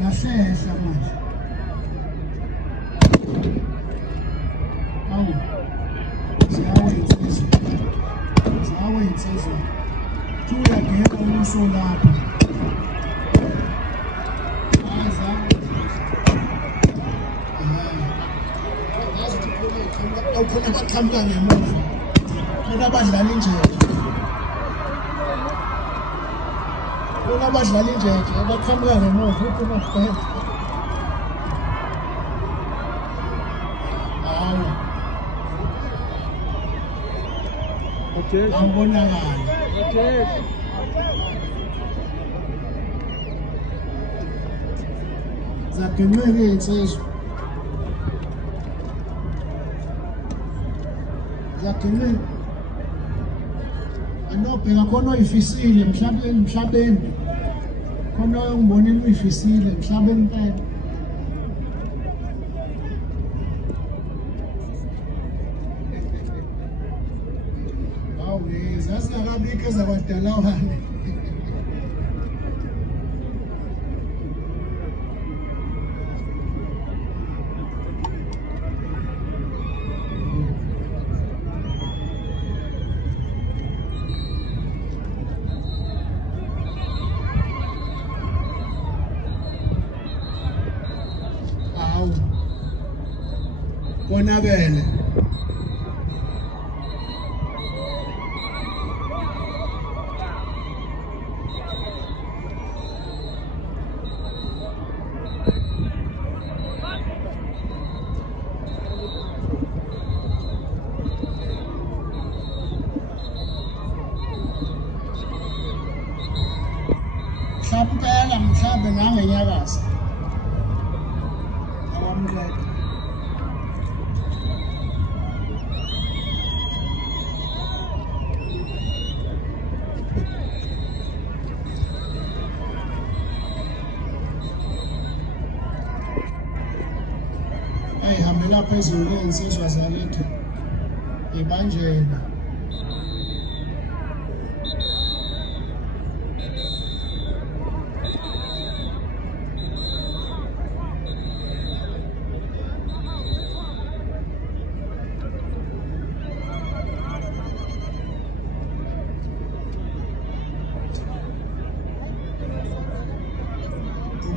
Zasehla manje. Awu. Ziyawenza. Thuya ngeke umso lapha. Awukhona abaqhamuka ngemuva. Khona abadlala injeje. Khona abadlala injeje abaqhamuka ngemuva uphuma kuphela. Hawu. Okay. Awubonakala. Okay. Zagenqeke insizwa. Zagenqeke. Anobheka khona oyifisile emhlabeni. Khona ungibonile uyifisile emhlabeni phela. Hawu, zasingakabikho ezakwadalawane. Konakele. Mhlawumbe nangenyakaza. Awamkele. Ayihambela phezulu insizwa zakithi. Ibanjela.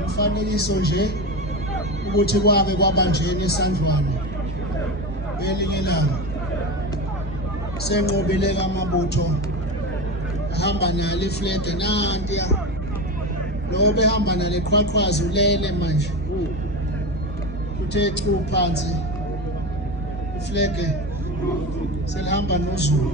Umfanekiso nje ukuthi kwake kwabanjeni eSandlwane belinye ilanga senqobile kamabutho ahamba nalo iflege nantiya lo behamba nale qhwaqhwazi ulele manje uthe chu phansi iflege selihamba noZulu.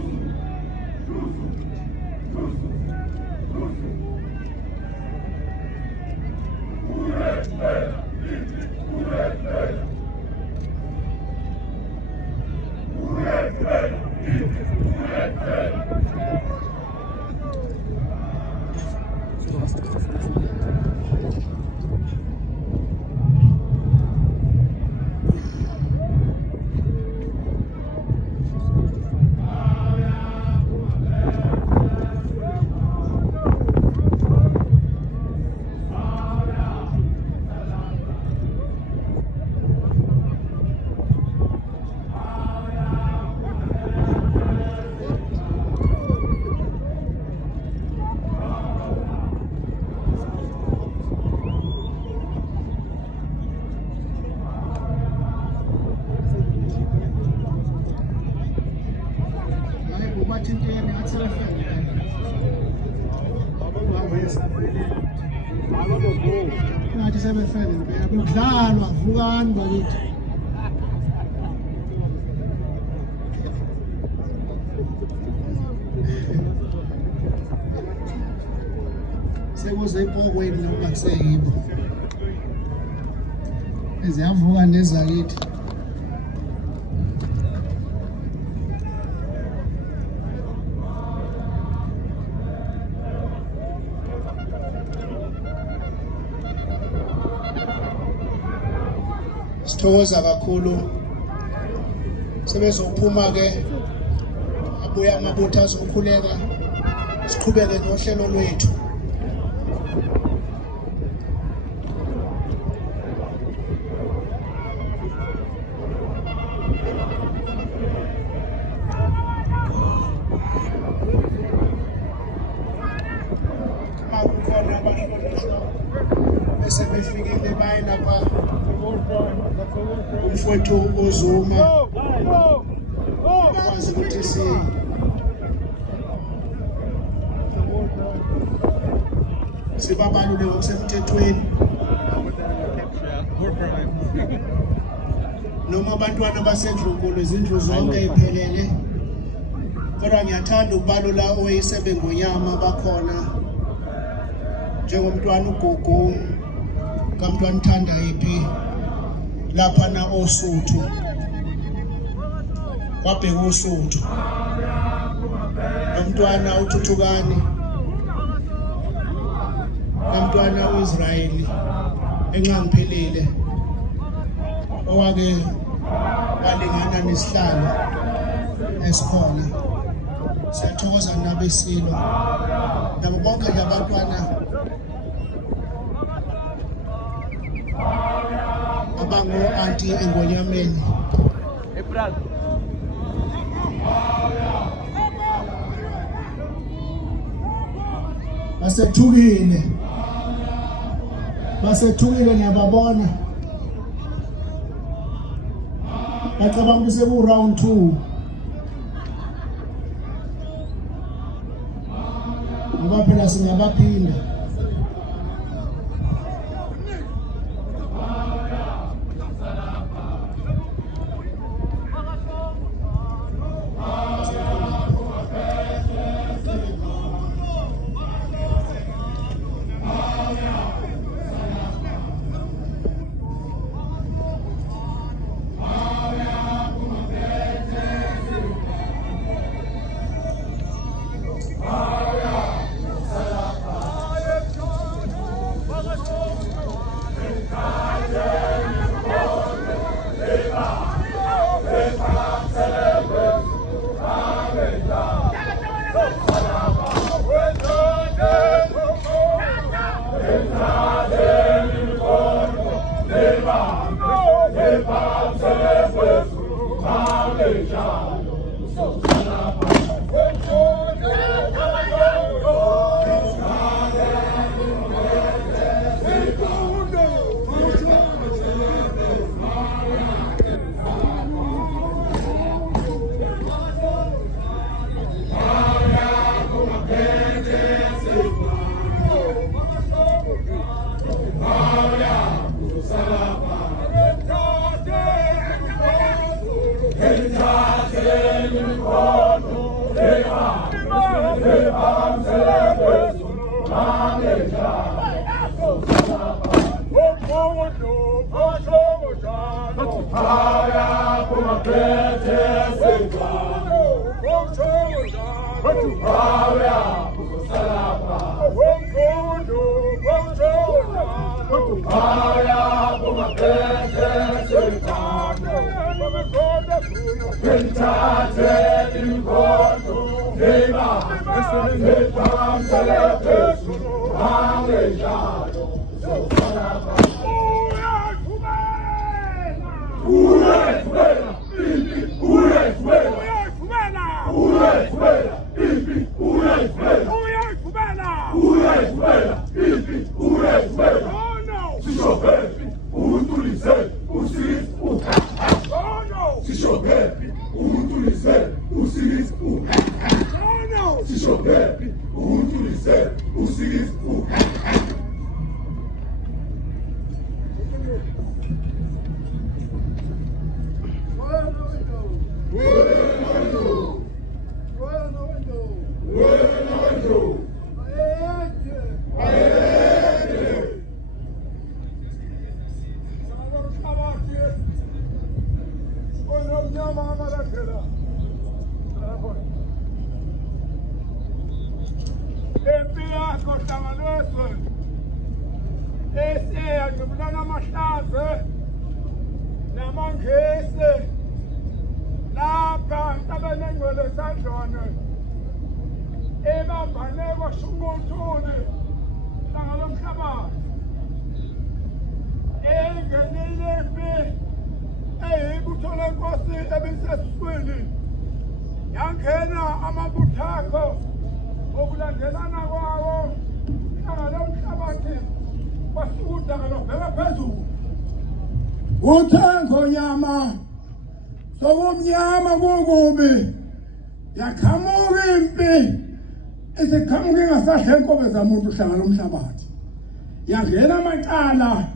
ngathi sebefele bekudlalwa vukani bakithi sekuze ipokweni noma kuseyibo eziyavuka nezakithi sithokoza kakhulu sebezophuma ke abuya amabutho azokhuleka siqhubeke nohlelo lwethu sebefikile baye lapha umfowethu uzuma bakwazi ukuthi sibabalule ngokusemthethweni noma abantwana basendlunkulu izindlu zonke iphelele kodwa ngiyathanda ukubalula oyisebe ngonyama bakhona njengomntwana uGugu kamntwana uthanda iphi lapha na oSuthu wabheka uSuthu nomntwana uThuthukani nomntwana uIsrayeli enxangiphelile owake balingana nesihlalo esikhona siyathokoza nabesilo nabo bonke labantwana abango anti engonyameni basethukile ngiyababona bacabanga ukuthi seku round 2 ngoba phela singabaphinda Se chover, o utilizar, o seguir, Sempi yakho hlanganweswe. Esiya ngibulana amahlaze. Namangisi. Lapha entabeni engcwele Sandlwane. Ebambane kwashunguthuni. Hlangana lomhlabathi. Engenile impi. Eyibutho lenkosi ebisesiswini. Yangena amabutho akho okulandelana kwawo hlangana lomhlabathi wasukuda ngalobheka phezulu. Uthengo nyama sokumnyama kukubi yaqhamuka impi isiqhamuka ingasahle inkobe zamuntu hlangana lomhlabathi. Yangena amaqala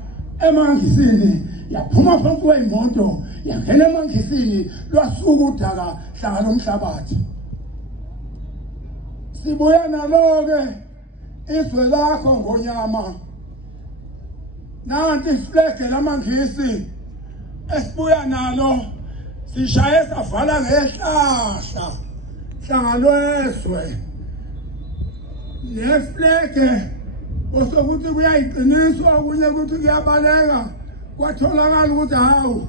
emangisini yaphuma phansi kweyimoto yangena emangisini lwasuka udaka hlangana lomhlabathi. Sibuya nalo-ke izwe lakho ngonyama. Nanti iflege lamangisi esibuya nalo sishaye savala ngehlahla hlanganweswe. Neflege osokuthi kuyayiqiniswa okunye ukuthi kuyabaleka kwatholakala ukuthi hawu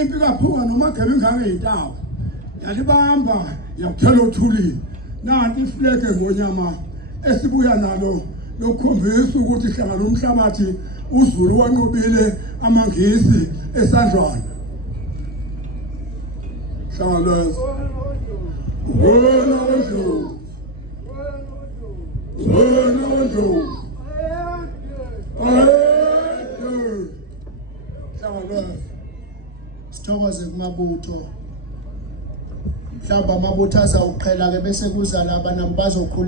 impi kaphuka noma gebe ingange yintawo yalibamba yakuthela othulini. Nanti iflege ngonyama esibuya nalo lokukhombisa ukuthi hlangana lomhlabathi uZulu wanqobile amangisi eSandlwane. Hlangana wona uZulu sithokoze kumabutho. Mhlawumbe amabutho azawuqhela ke bese kuza laba nabo bazokhula.